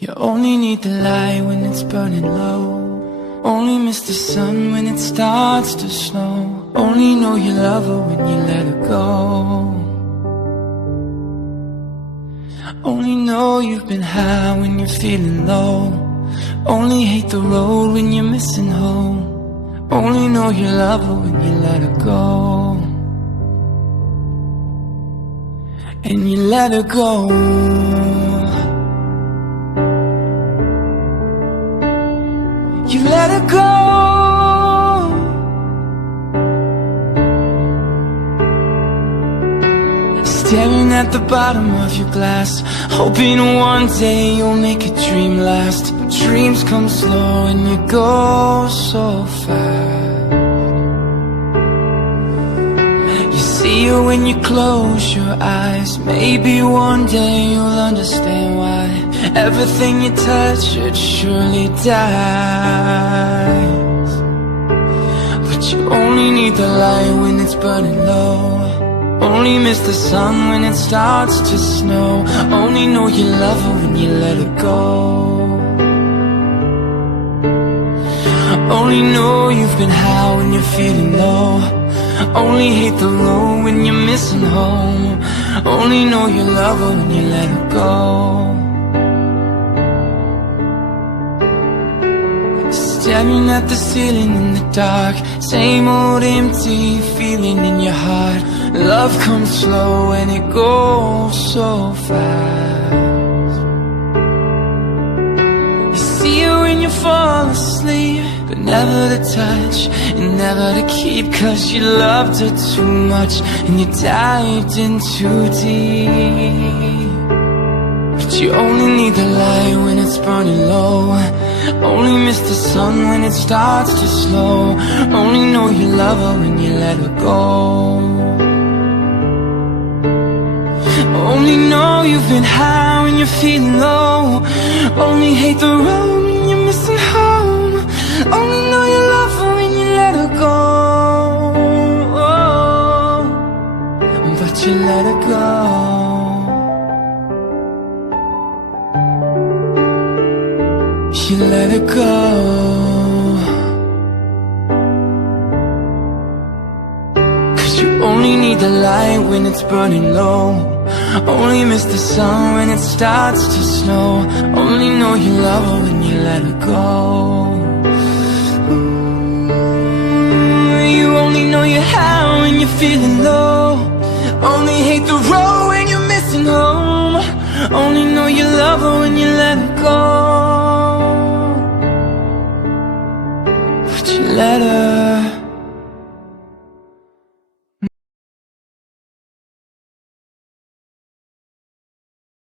You only need the light when it's burning low. Only miss the sun when it starts to snow. Only know you love her when you let her go. Only know you've been high when you're feeling low. Only hate the road when you're missing home. Only know you love her when you let her go. And you let her go. You let her go. Staring at the bottom of your glass, hoping one day you'll make a dream last. But dreams come slow and you go so fast. You see her when you close your eyes. Maybe one day you'll understand why everything you touch, it surely dies. But you only need the light when it's burning low. Only miss the sun when it starts to snow. Only know you love her when you let her go. Only know you've been high when you're feeling low. Only hate the road when you're missing home. Only know you love her when you let her go. Staring at the ceiling in the dark, same old empty feeling in your heart. Love comes slow and it goes so fast. You see her when you fall asleep, but never to touch and never to keep. Cause you loved her too much and you dived in too deep. But you only need the light when it's burning low. Only miss the sun when it starts to slow. Only know you love her when you let her go. Only know you've been high when you're feeling low. Only hate the road when you're missing home. Only know you love her when you let her go. But you let her go. You let it go. Cause you only need the light when it's burning low. Only miss the sun when it starts to snow. Only know you love her when you let her go. You only know you're high when you're feeling low. Only hate the road when you're missing home. Only know you love her